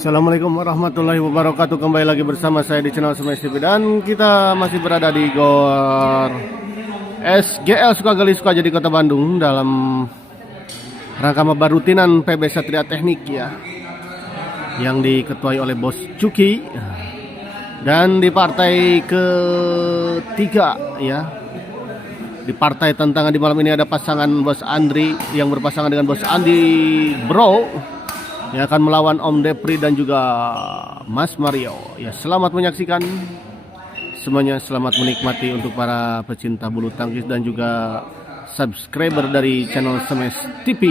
Assalamualaikum warahmatullahi wabarakatuh. Kembali lagi bersama saya di channel Semes TV dan kita masih berada di Gor SGL Sukagali Sukajadi Kota Bandung dalam rangka barutinan PB Satria Teknik ya, yang diketuai oleh Bos Cuki. Dan di partai ketiga ya, di partai tantangan di malam ini ada pasangan Bos Andri yang berpasangan dengan Bos Andi Bro yang akan melawan Om Depri dan juga Mas Mario. Ya, selamat menyaksikan semuanya, selamat menikmati untuk para pecinta bulu tangkis dan juga subscriber dari channel Semes TV.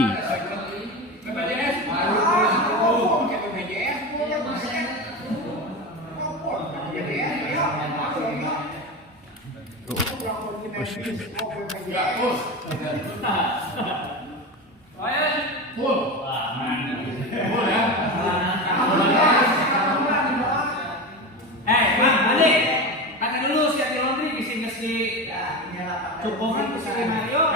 Cukup ke si Mario.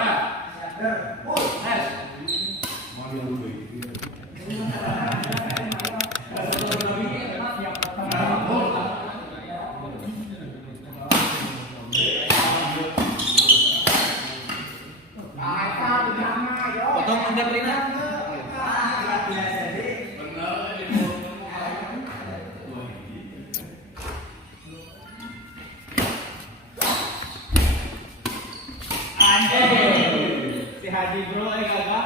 Potong anda pelina. Si Haji Bro kagak.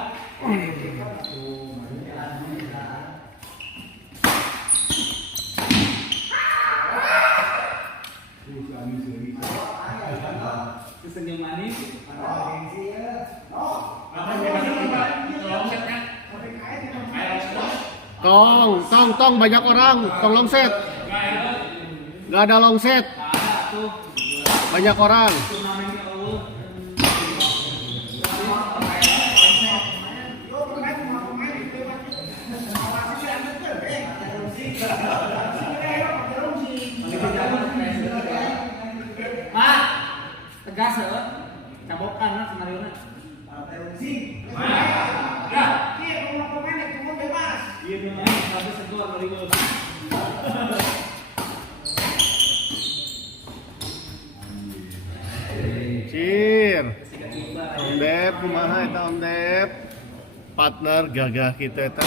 Senyum manis. Tong banyak orang, tong longset. Gak ada longset. Banyak orang. Pak, tegas ya, cabokan lah skenario nya. Cir, Om Dep, kumaha eta Om Dep? Partner gagah kita eta.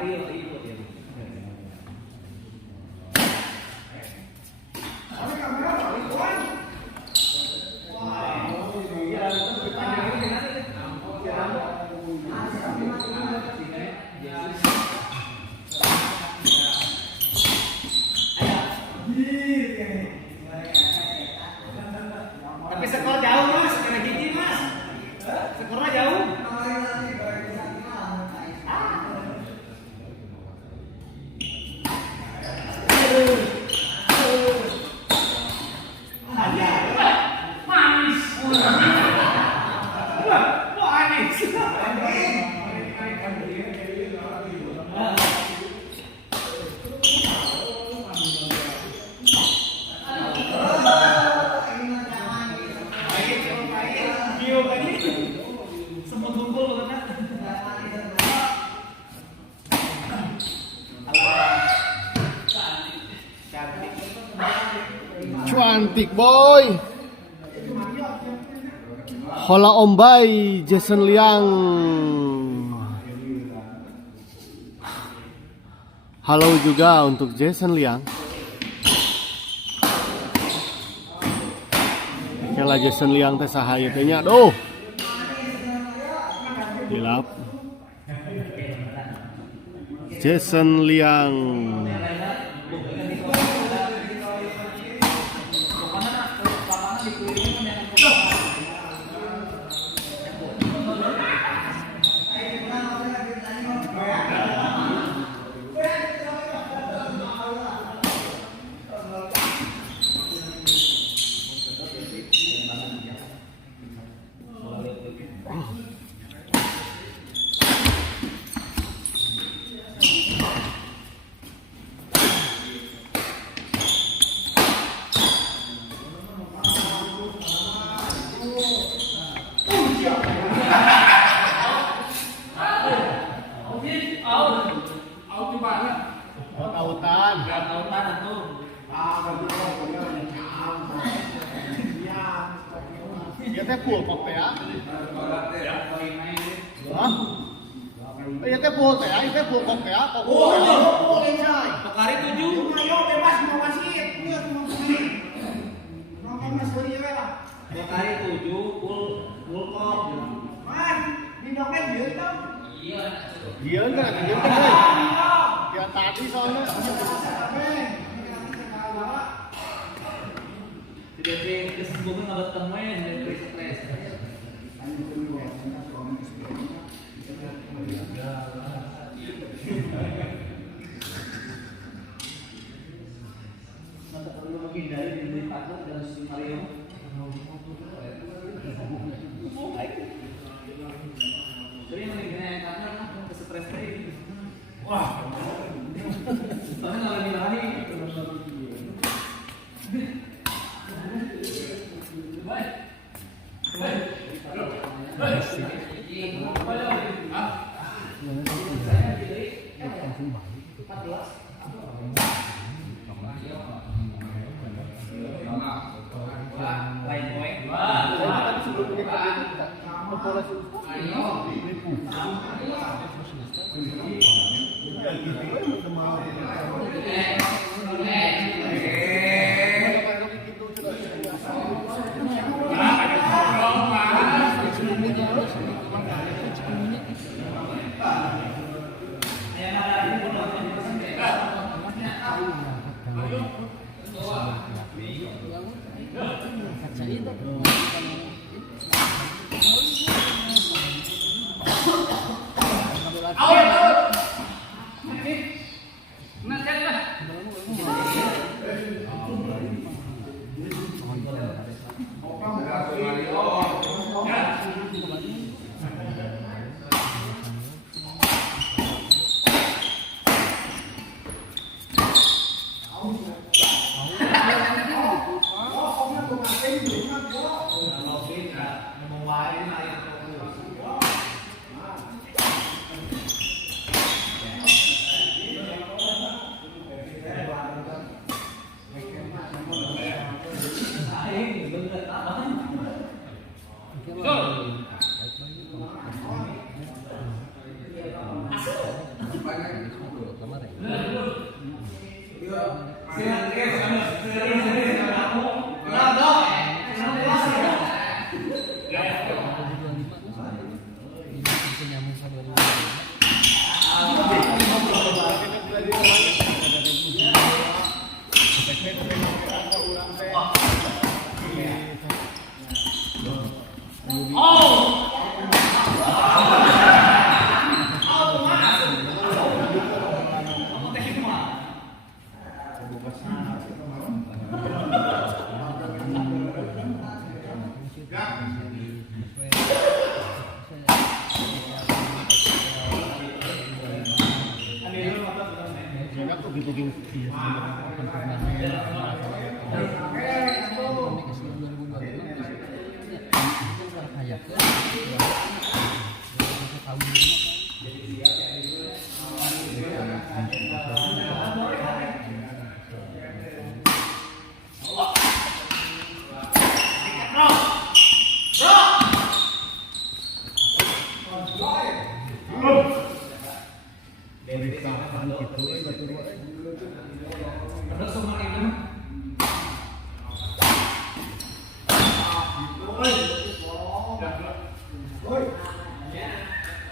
Mario ikut ya. Tapi skor jauh mas, kena gigi mas. Skornya jauh. Manis. Cantik boy. Hola Ombai Jason Liang. Halo juga untuk Jason Liang. Kela Jason Liang teh sahaya teh nya doh. Dilap. Jason Liang. Tautan. Ya teh full kok teh ya. Hah? Ya teh full teh ya, itu full kok teh ya. Pokari 7. Ayo bebas mau wasit. Lihat mau wasit. Nonton Mas Bori we lah. Pokari 7 full kop. Mas, di dompet dia dong. Iya. Dia kan dia kan. Ya tadi soalnya. Tidak kesempatan nggak temen dari stres. Masa perlu menghindari diri takut dan si Mario. Jadi mendingan karena ke stres tadi. Wah. Soalnya nggak lagi. Pugi-pugi iya akan turnamen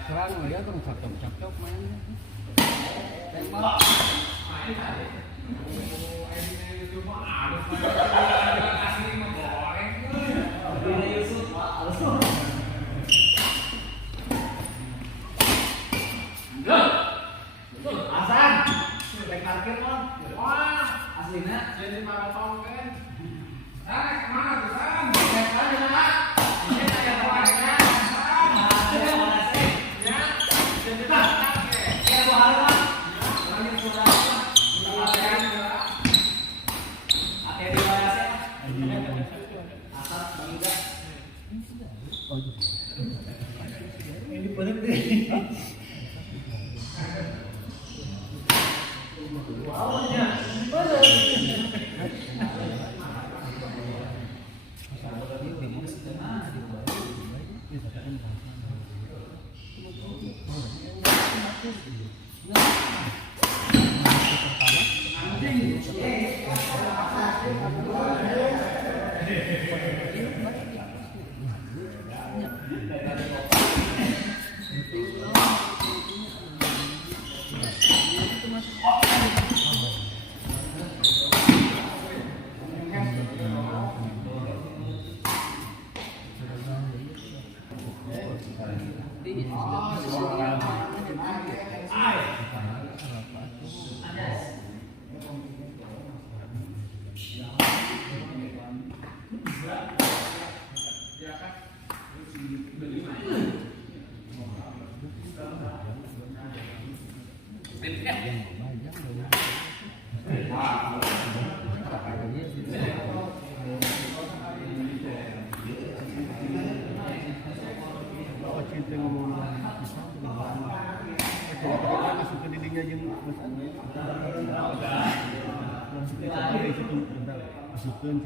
serang dia terus cakep mainnya tembak Asan, baik parkir mon. Wah, aslinya jadi maraton kan. Kemana tuh San? Cek aja lah. Ini saya keluarga. Ya, jadi tak. Ya, gua harap. Lagi sudah. Ada di mana sih? Asal bangga. Ini berhenti. Masuk ke dindingnya jeung masukkeun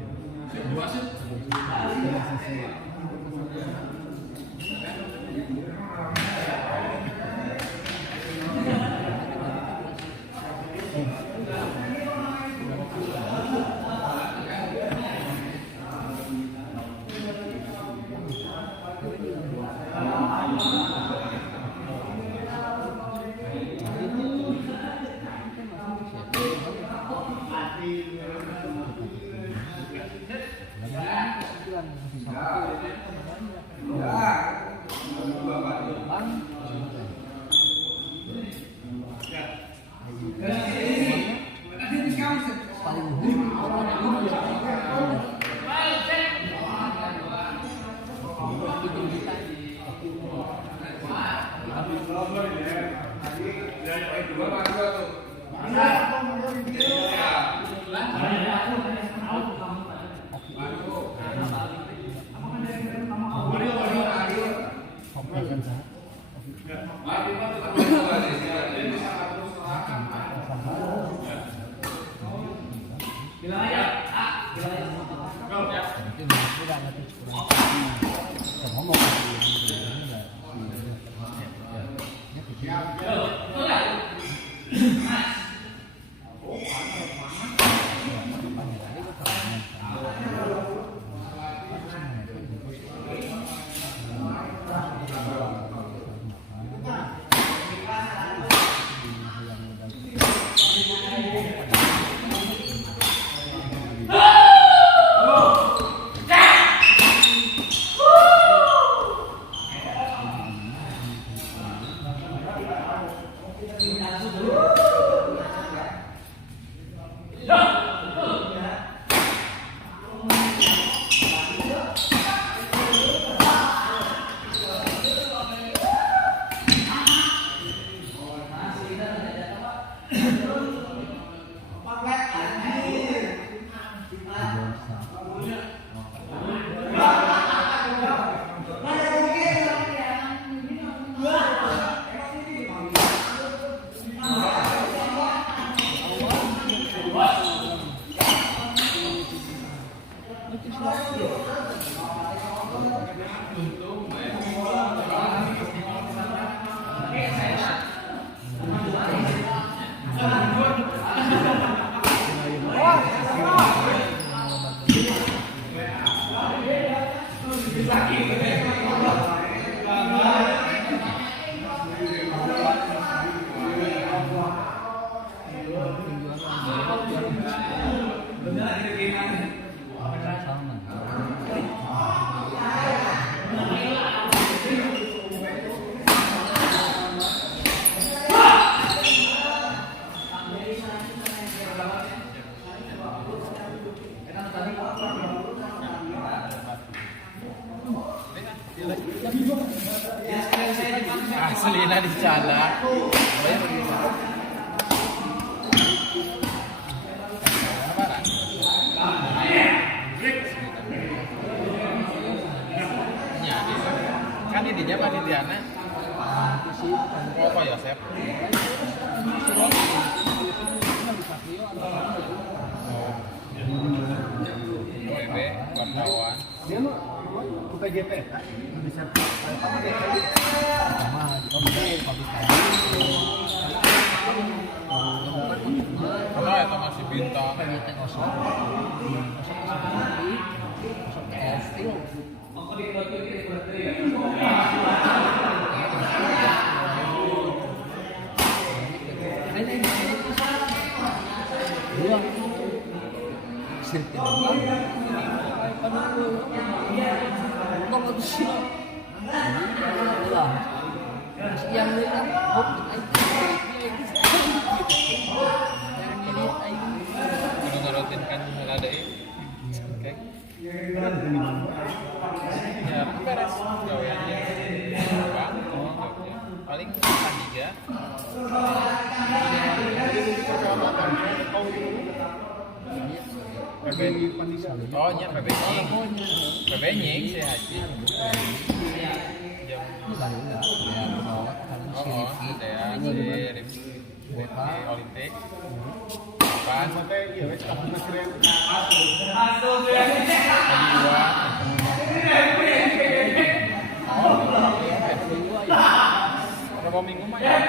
Selina di sana. Bayar begini. Kan di dia panitiana. Apa ya, Sep? WB, wartawan. Dia mah UPJP kan? Bisa Kalau itu masih bintang. Kalau ngerutin kan ada oke. Ya, beres gaweannya. Bang, paling tiga. Oh, nya PB nying si Haji. Oh, Dean si Olimpik. Pan. Berapa minggu mah ya?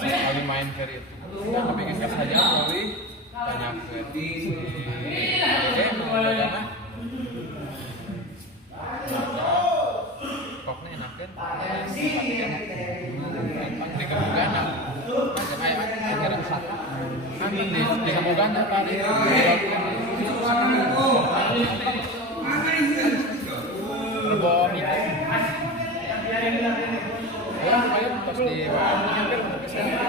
Kali main kali itu. Nah, bikin gas aja kali. Tanya ke mau ada dana. Koknya enak kan? Di Kebugana. Ada wisata. Nanti di Kebugana kali. Rebo minggu. Ayo tos di hampir ke sana.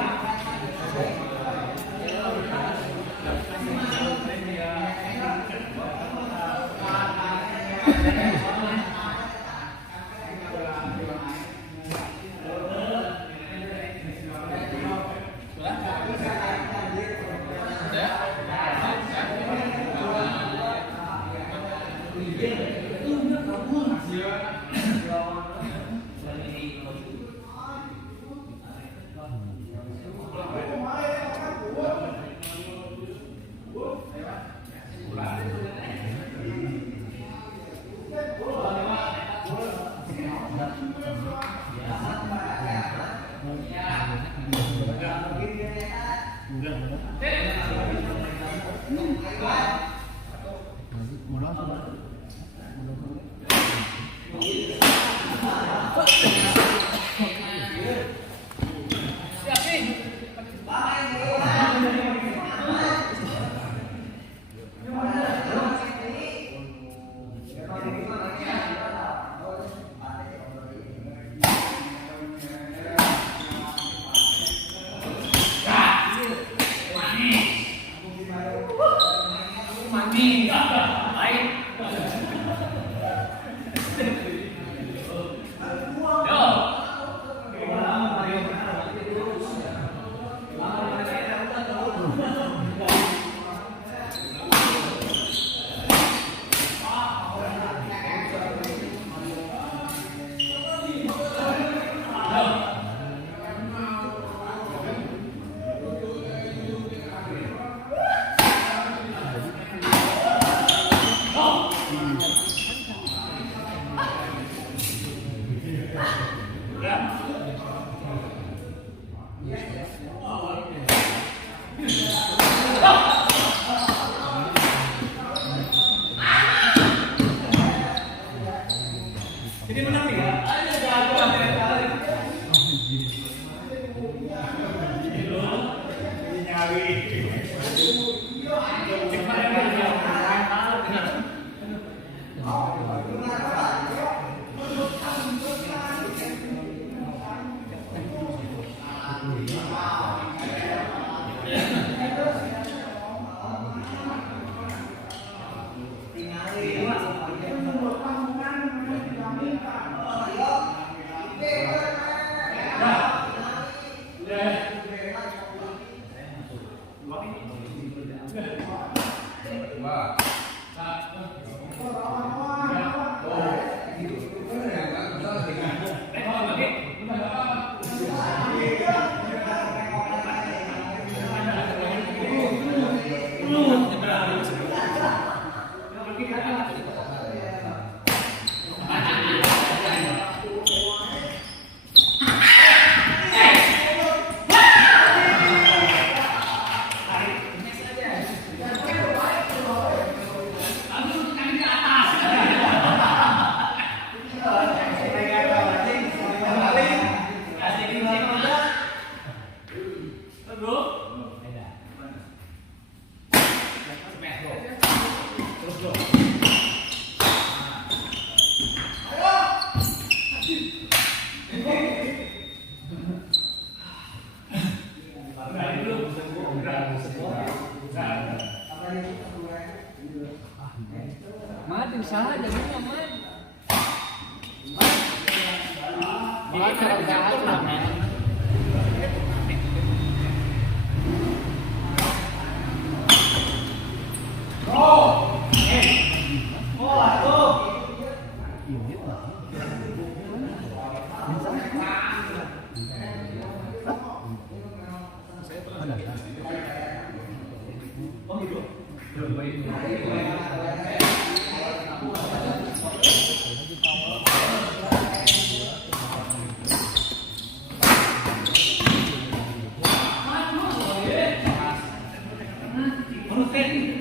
Aduh salah jadinya man.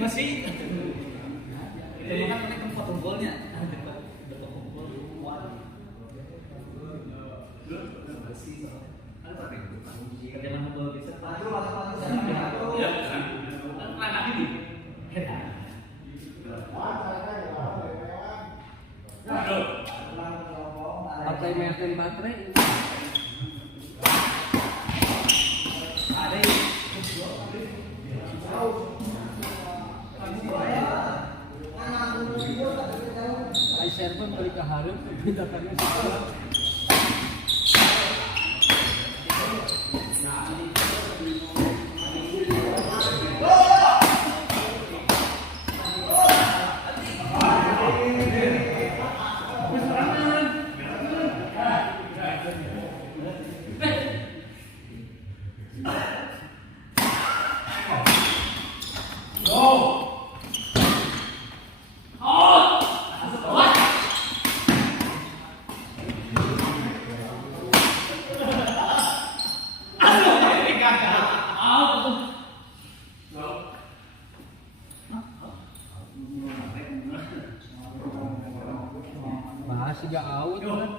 Masih itu kan tempat tunggulnya. Pakai maintain baterai. Server balik ke harum, pindahannya sekolah. Bahas juga out kan.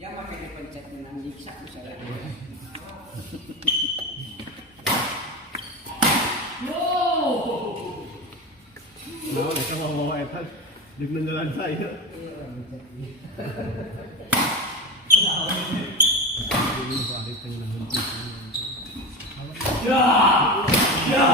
Yang pakai dipencet dengan bisa saya. Mau mereka mau etan di peninggalan saya. Ya, ya.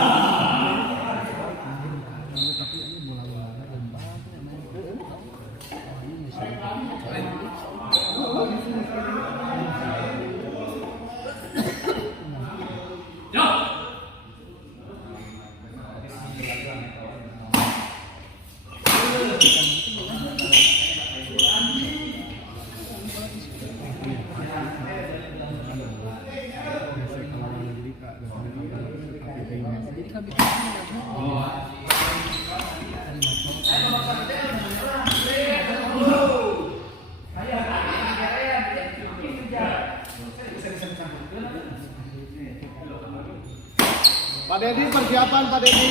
Pak Dedi persiapan Pak Dedi.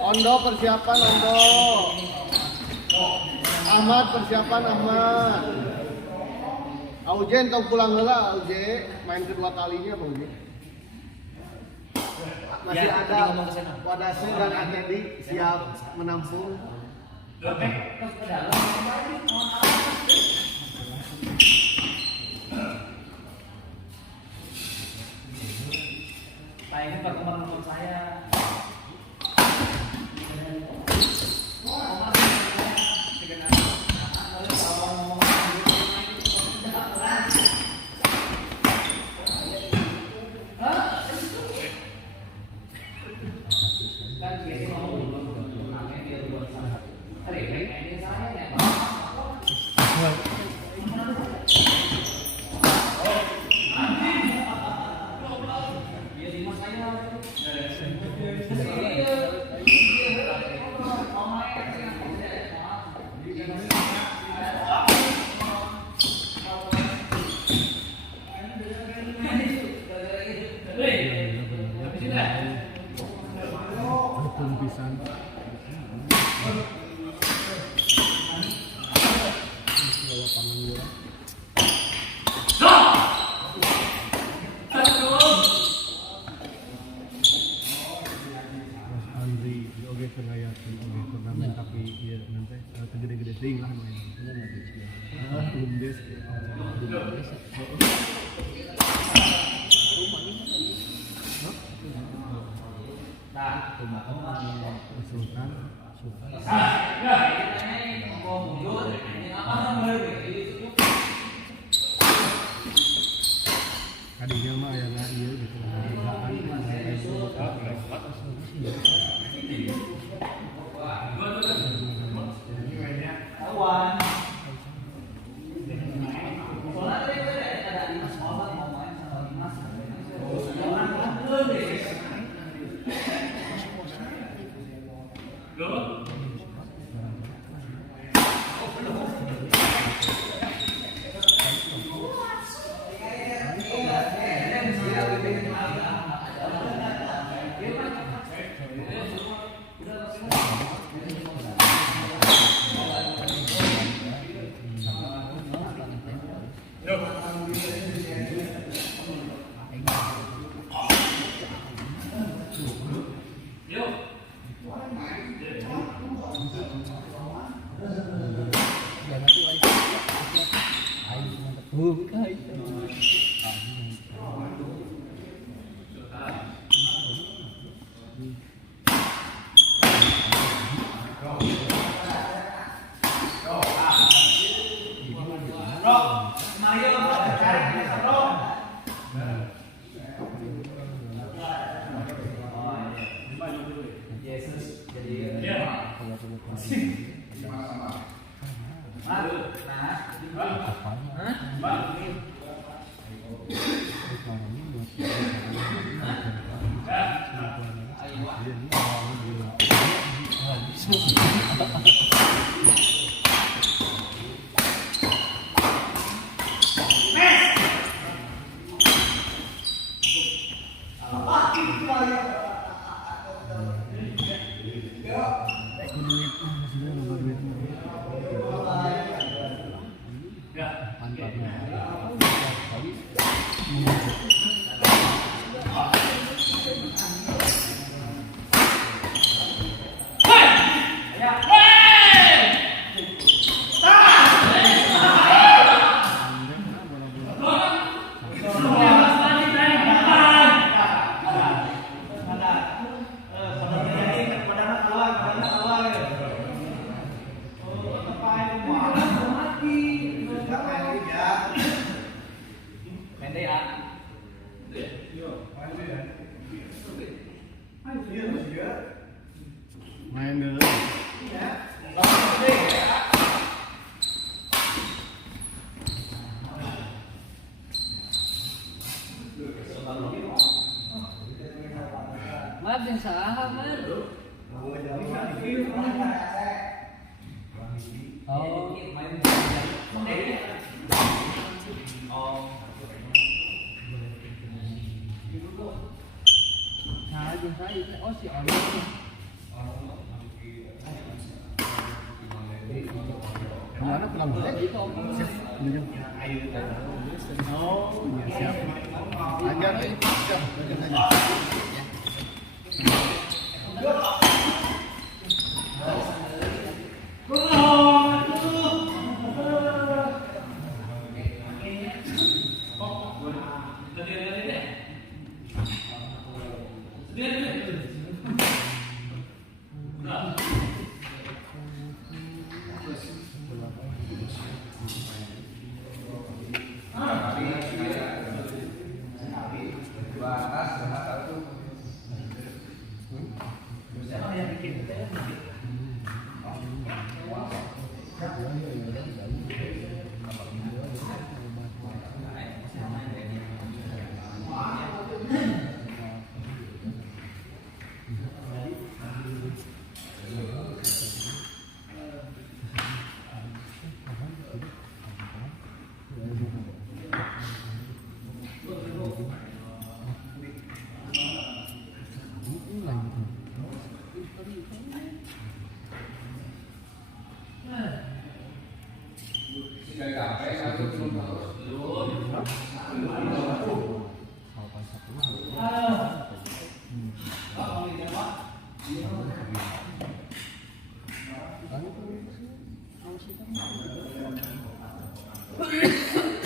Ondo persiapan Ondo. Ahmad persiapan Ahmad. Aujen tau pulang heula Aujen, main kedua kalinya Bang Aujen. Masih Ya, ada ngomong ke sana. Wadase dan Atedi siap menampung. Pak ini pertemuan saya. Kadinya mah ya nggak iya gitu. Main dulu. Mat yang salah, Mat. Oh, main. Oh. Oh si Ono. Kemana pulang dulu? Itu Om. Siap. Oh, iya siap. Ajar siap. Ajar aja.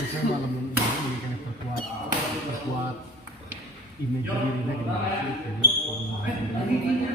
Saya malam ini kan perkuat image dirinya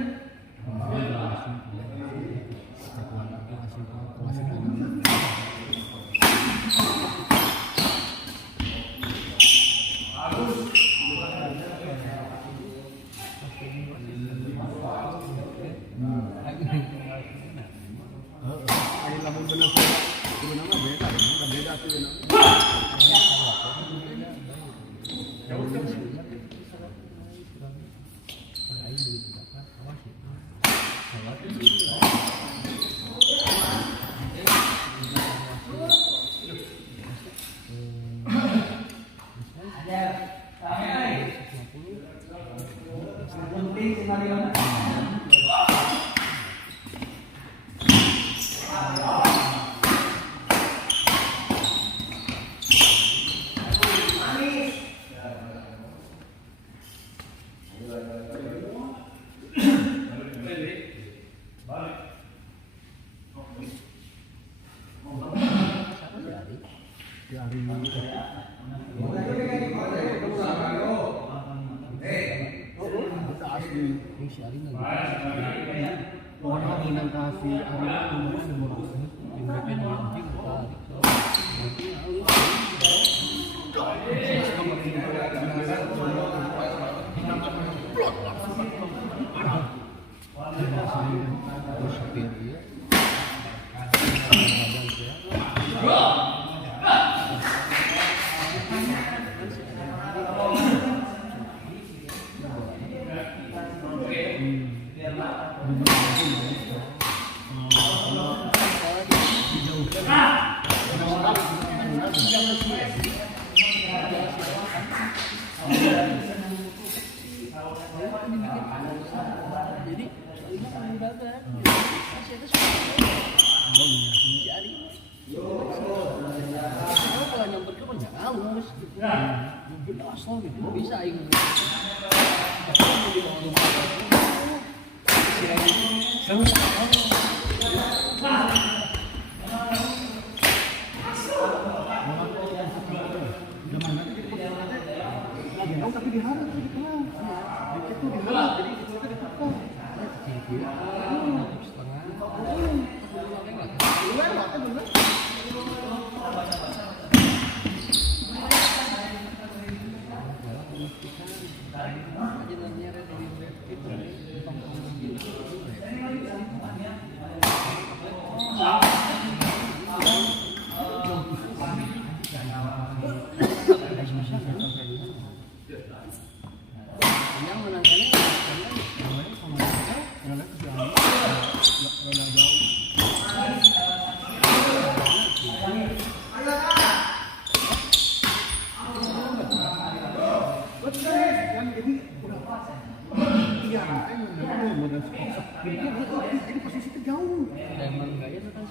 modal spot jadi posisi jauh. Emang gaya kan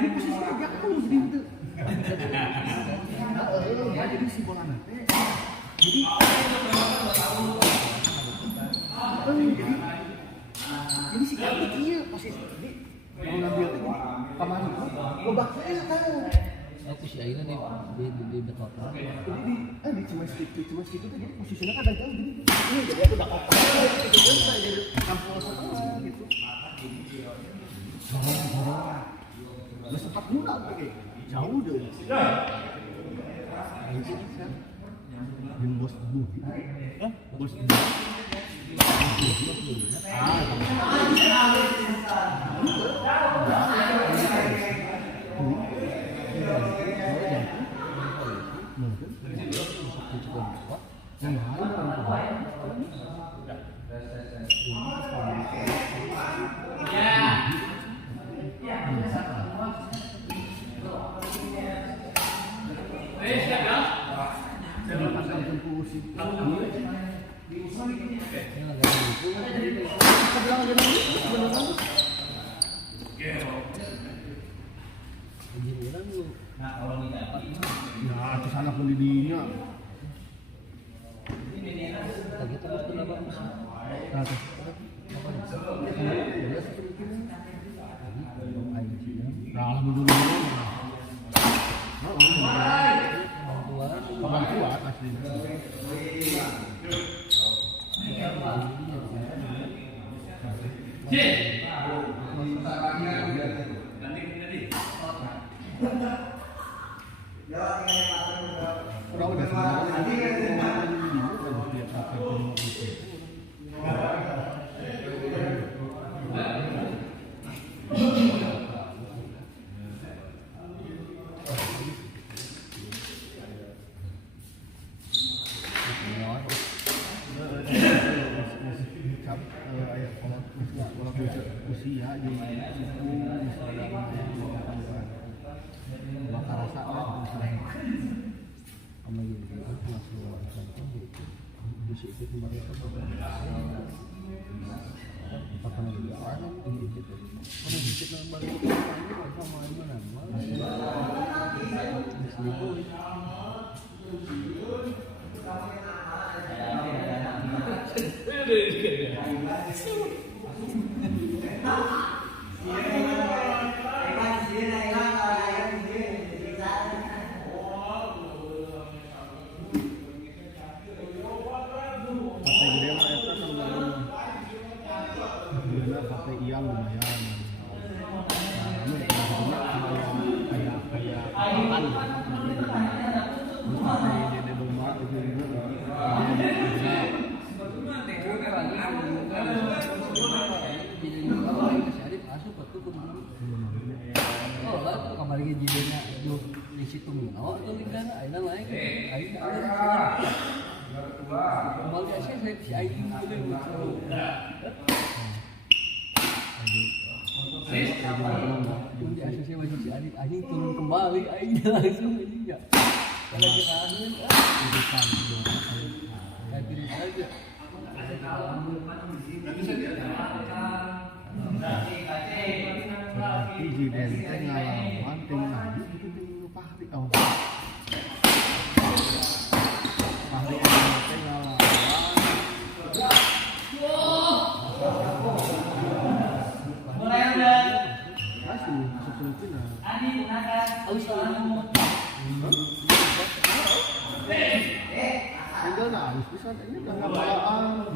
Ini posisi jauh jadi itu. Jadi si bola nanti. Jadi jadi si kaki dia posisi jadi mau ngambil ini kemana? Gobak saya tahu. aku sih akhirnya di betot. Jadi di cuma sedikit tuh jadi posisinya kan ada jauh jadi aku udah kotak gitu kan jadi campur semua gitu. Udah sempat muda kayak jauh deh. Yang bos bu, bos bu. Ya, ke sana pun didinya. Lagi terus kenapa? Dalam dulu. Orang tua asli. Usia jadi bakar rasa Kamu gitu langsung bisa ikut kembali ke apa lagi orang gitu karena dikit nambah itu sama mana kemarin jadinya di situ atau lingkar aina lain aina kembali aja saya si aing dulu di asosiasi masih si aing turun kembali aing langsung aja enggak kalau jeranin kayak gini aja Presiden ngalawan ting lagi itu ting Fahri Fahri ngalawan masih masuk Filipina tinggal harus bisa ini kan ngapain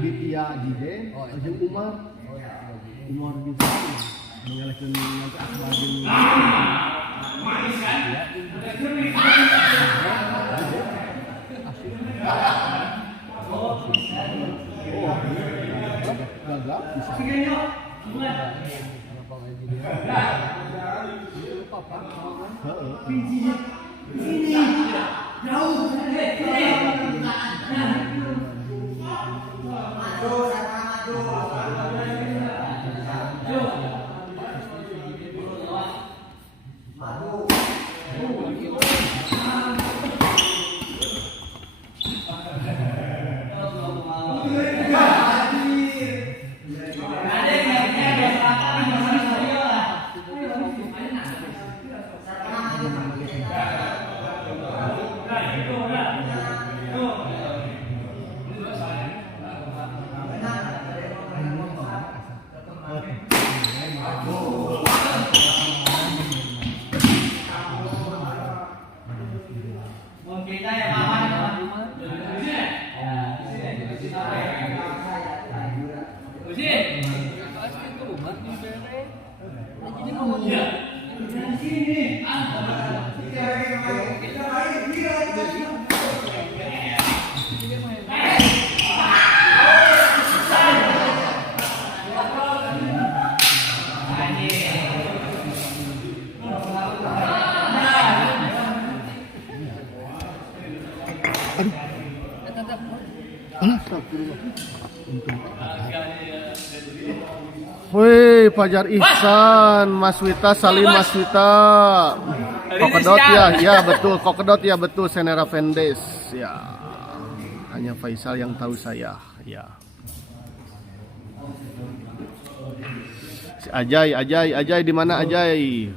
Ditya Jide, Ajeng Umar, umur di sana mengalahkan yang akbar di gagap bisa apa lagi dia lupa pak Wih, Fajar Ihsan, Mas Wita, Salim Mas Wita. Kokedot ya betul, Kokedot ya betul, Senera Vendes ya. Hanya Faisal yang tahu saya, ya. Si Ajay di mana Ajay?